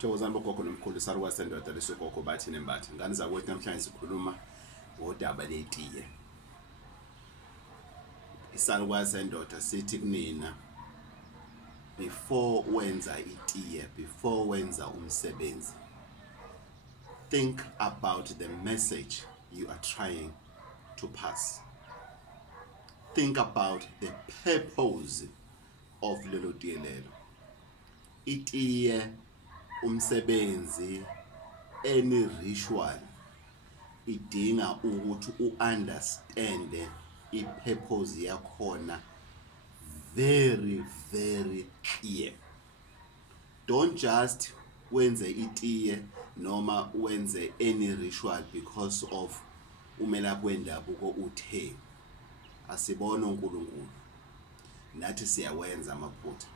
Thokozani bogogo nomkhulu saruka sendoda lesogogo bathi nembathi ngani zakwethu namhlanje sikhuluma ngodaba letiye. Isaruka sendoda sithi kunina before wenza itiye, before wenza umsebenzi, think about the message you are trying to pass. Think about the purpose of lelo tiye lelo. Itiye, umsebenzi, any ritual idinga ukuthi u-understand i-purpose yakhona very clear. Don't just wenze itiye noma wenze any ritual because of umelaphi wendabuko uthe asibona uNkulunkulu nathi siyawenza amaphutha.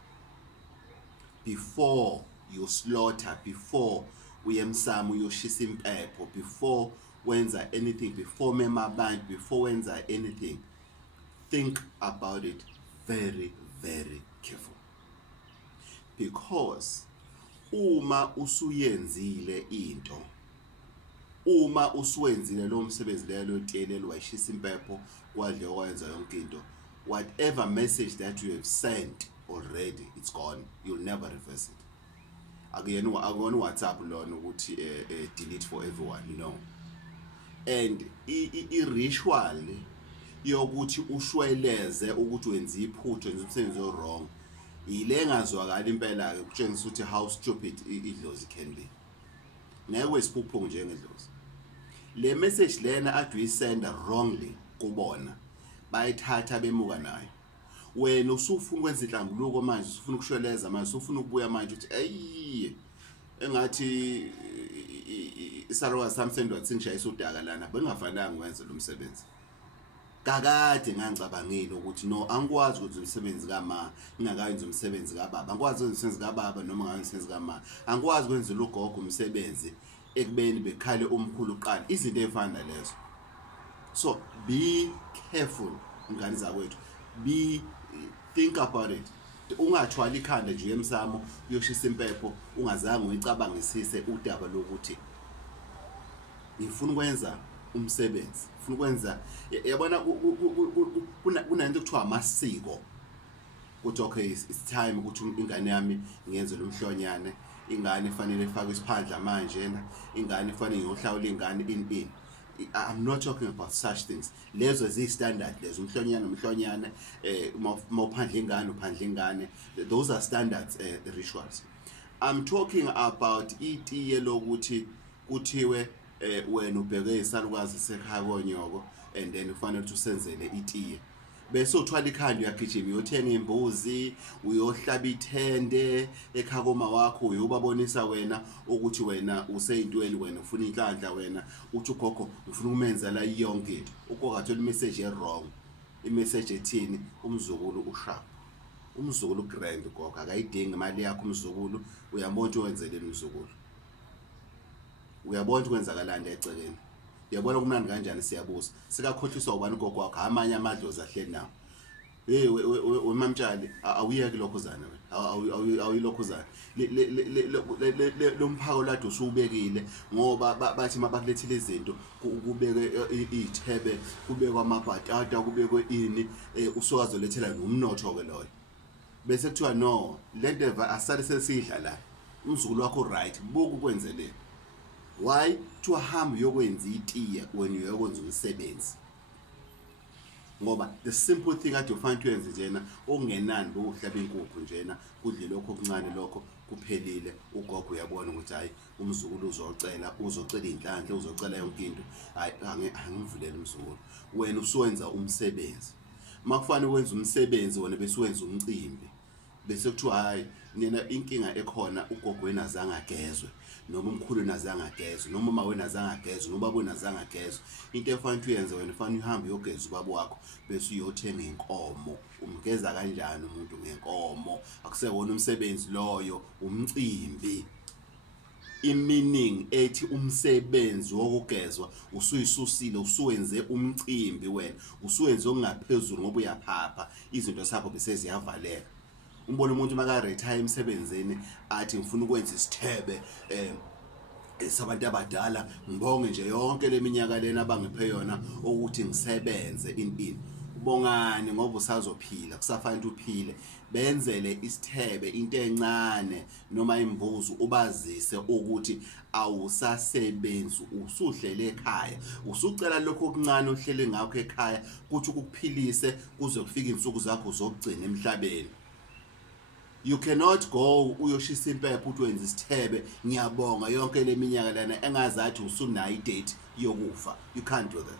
Before you slaughter, before uyemsamo uyoshisa impepho, before wenza anything, before mema abantu, before wenza anything, think about it very careful. Because uma usuyenzile into, uma usuwenzile lo msebenzi lelo tiyelelo wayishisa impepho kwadle okwenza yonke into, whatever message that you have sent already, it's gone. You'll never reverse it. Again, akuyona WhatsApp lona ukuthi delete for everyone, no. And i-ritual yokuthi ushweleze ukuthi wenza iphutho wenza umsebenzi wrong, ile ngazwakala impela ke kutshengisa ukuthi how stupid idlozi can be. Ngeke wesiphupho njengedlozi. Le message lena ade uyisenda wrongly kubona bayithatha bemuka nayo. Wena usufuna ukwenza inhlambuluko manje, usufuna ukushweleza manje, usufuna ukubuya manje uthi ayi engathi isaruka samsendo wathi ngishayisa udaka lana bengafanele ngiwenze lo msebenzi. Kakade ngangicabangile ukuthi no, angikwazi ukwenza umsebenzi kama, ngingakayenza umsebenzi kababa, angikwazi ukwenza umsebenzi kababa noma ngayenza umsebenzi kama, angikwazi ukwenza ugogo umsebenzi ekubeni bekhale umkhulu uqala, izinto ezifana lezo. So be careful ngani zakwethu, think about it. Ungathwala ikhanda nje emsamo uyoshisa impepho ungazange uyicabangisise udaba lokuthi ngifuna ukwenza umsebenzi, ngifuna ukwenza, yabona kunanto kuthiwa amasiko ukuthi okay, it's time ukuthi ingane yami ngiyenze lo mhlonyane, ingane ifanele ifake isiphandla manje na, ingane ifanele ngiyohlawula ingane in. I'm not talking about such things. Lezo zi-standard, lezo umhlonyane, mawuphandla ingane uphandla ingane. Those are standards rituals. I'm talking about itiye lokuthi kuthiwe wena ubheke isalukazi sekhaya konyoko and then ufanele ukuthi usenzele itiye. Bese uthwala ikhanda uyagijima uyothenga imbuzi, uyohlaba ithende ekhaya koma wakho, uyobabonisa wena ukuthi wena useyintweni, wena ufuna inhlanhla, wena uthi ugogo ufuna ukumenza la yonke into. Ugogo athola imessage wrong. Imessage ethini? Umzukulu ushap. Umzukulu grand gogo akayidingi imali yakho umzukulu, uyabona ukuthi wenzeleni umzukulu. Uyabona ukwenzakalanda ecekeni. Yabona kumnandi kanjani siyabuza. Sikakhothiswa ubani gogo wakho amanye amadlozi ahleli nawo. Hey wemamtshali awuyeke lokho zana wena. Awuyilokho lo mphako lado usubekile ngoba bathi mabakulethile izinto kubeke ithebe, kubekwa amabhatata, kubekwe ini, usokazolethela nomnotho ke loyo. Bese kuthiwa no, lento asale sesidla la. Umzukulu wakho right, buku kwenzele. Why to harm yokwenza itiye when you yokwenza umsebenzi? Ngoba the simple thing that you find to yenza njena okungenani bokuhlaba inkukhu njena kudle lokho okuncane lokho kuphelile, ugogo uyabona ukuthi hayi umzukulu uzocela inhlanhla, uzocela yonke into, hayi angivulela umzukulu. Wena usuwenza umsebenzi. Makufanele wenza umsebenzi wena bese wenza umcimbi. Bese kuthiwa hayi nina inkinga ekhona ugogo wena azange agezwe, noma umkhulu nazange agezwe, noma mama wena azange agezwe, noma baba wena azange agezwe. Into efanele uyenze wena ufanele uhambe uyogeza ubaba wakho bese uyothenga inkomo. Umgeza kanjani umuntu ngenkomo? Akusewona umsebenzi loyo, umcimbi. I-meaning ethi umsebenzi wokugezwa usuyisusile, usuwenze umcimbi wena, usuwenze ongaphezulu ngoba uyaphapha, izinto zakho bese ziyavaleka. umbona umuntu maka retire emsebenzini athi ngifuna ukwenza isithebe sabantu abadala ngibonge nje yonke leminyaka lena abangiphe yona ukuthi ngisebenze in ubongani ngoba usazophila kusafanele uphile benzele isithebe into encane noma imbuzo ubazise ukuthi awusasebenzi usuhlele ekhaya usucela lokho okuncane ohlele ngakho ekhaya kuthi ukuphilise kuze kufike insuku zakho zokugcina emhlabeni. You cannot go uyoshisa impepho uthi wenza isithebe ngiyabonga yonke leminyaka lana engazathi usunayo idate yokufa. You can't do that.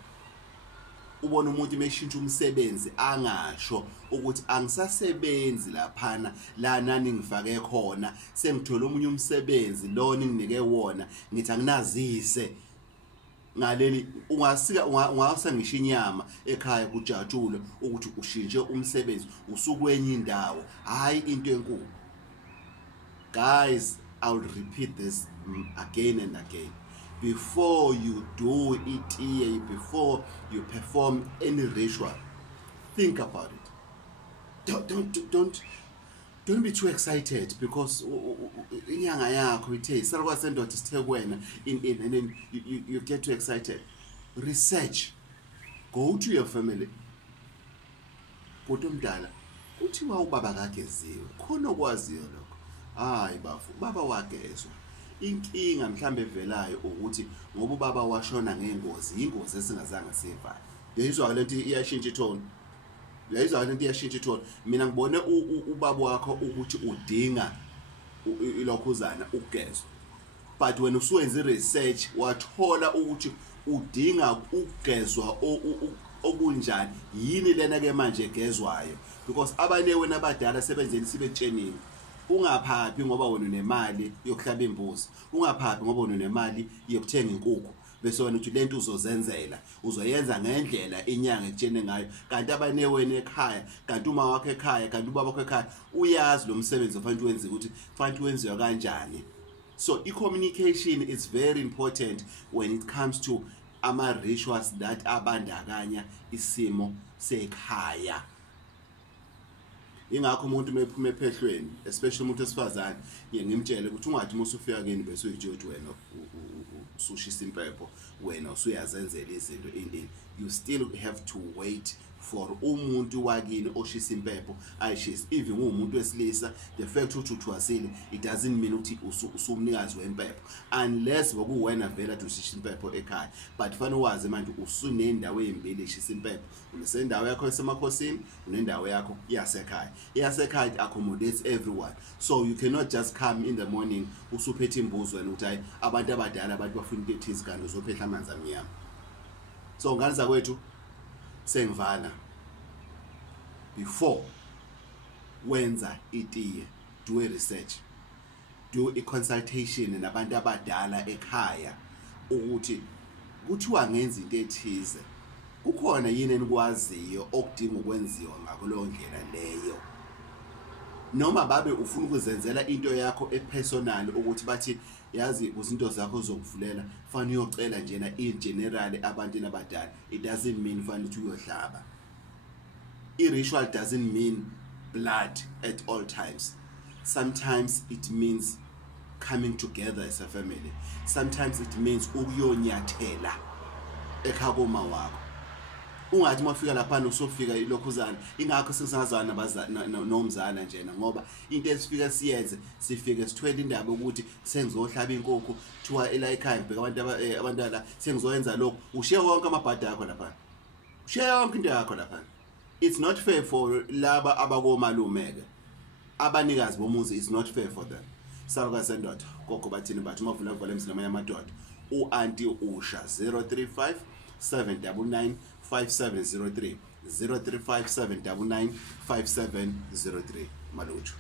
Ubona umuntu meshintsha umsebenzi angasho ukuthi angisasebenzi laphana la nani ngifake khona sengithola omunye umsebenzi lona nginike wona ngithi anginazise ngaleli ungasa ngisho inyama ekhaya kujatshule ukuthi ushintshe umsebenzi usukwenye indawo hayi into enkulu. Guys, I'll repeat this again and again. Before you do itiye, before you perform any ritual, think about it. Don't be too excited because inyanga yakho ithe sarwa sendoda sithe kwena and then you get too excited. Research. Go to your family. Kodwa mdala kuthiwa ubaba kageziwe khona okwaziyo lokho. Hayi bafu baba wagezwa. Inkinga mhlambe evelayo ukuthi ngoba ubaba washona ngengozi ingozi esingazange siyiva. Uyayizwa lento iyashintsha itone. Uyayizwa lento iyashintsha itone. Mina ngibone ubaba wakho ukuthi udinga ilokhuzana ukugezwa. But when usuwenza research wathola ukuthi udinga ukugezwa okunjani yini lena ke manje egezwayo because abanye wena abadala sebenzeni sibe tshenini. Ungaphaphi ngoba wena unemali yokuhlaba imbuzi ungaphaphi ngoba wena unemali yokuthenga inkukhu bese wena uthi lento uzozenzela uzoyenza ngendlela inyanga etshene ngayo kanti abane wena ekhaya kanti uma wakhe ekhaya kanti ubaba wakhe ekhaya uyazi lo msebenzi ofanele wenze ukuthi kufanele wenziwe kanjani. So communication is very important when it comes to ama rituals that abandakanya isimo sekhaya. Ingakho umuntu mephuma ephehlweni especially umuntu esifazane ngimtshele ukuthi ungathi musufika kini bese uyijoji wena usushisa impepho wena usuyazenzela izinto endini. You still have to wait for umuntu wakini oshisa impepho ayishisa even umuntu wesilisa the fact ukuthi uthwasile it doesn't mean ukuthi usumnikazi wempepho unless bokuwena vela ushisa impepho ekhaya. But fanele wazi manje usunendawo ezimbili eshisa impepho unesendawo yakho esemakhosini unendawo yakho yasekhaya. Yasekhaya accommodates everyone, so you cannot just come in the morning usuphethe imbuzo wena uthi abantu abadala abantu bafuna into ethize kanti uzophehla amanzi amnyama. So ngani zakwethu sengivala before wenza itiye do a research, do a consultation nabantu abadala ekhaya ukuthi kuthiwa ngenza into ethize kukhona yini enikwaziyo okudinga ukwenziwa ngakulo ndlela leyo noma babe ufuna ukuzenzela into yakho epersonal ukuthi bathi yazi uzinto zakho zokuvulela fanele uyocela njena in general abantu abadala. It doesn't mean fanele uthi uyohlaba. Ritual doesn't mean blood at all times. Sometimes it means coming together as a family. Sometimes it means ukuyonyathela ekhakoma wakho. Ungathi mafika lapha usofika ilokhuzana ingakho sisazana nomzana njena ngoba into esifika siyenze sifike sithwele indaba ukuthi sengizohlaba inkukhu thiwa ela ekhaya ngibheka abantu la sengizoyenza lokho ushiye wonke amabhadi akho lapha ushiye yonke into yakho lapha. It's not fair for laba abakomalumeke abanikazi bomuzi. It's not fair for them. Saluka sendoda gogo bathini bathi mavula emsini namanye amadoda uanti usha 035 799 5703 035 799 5703 malutho.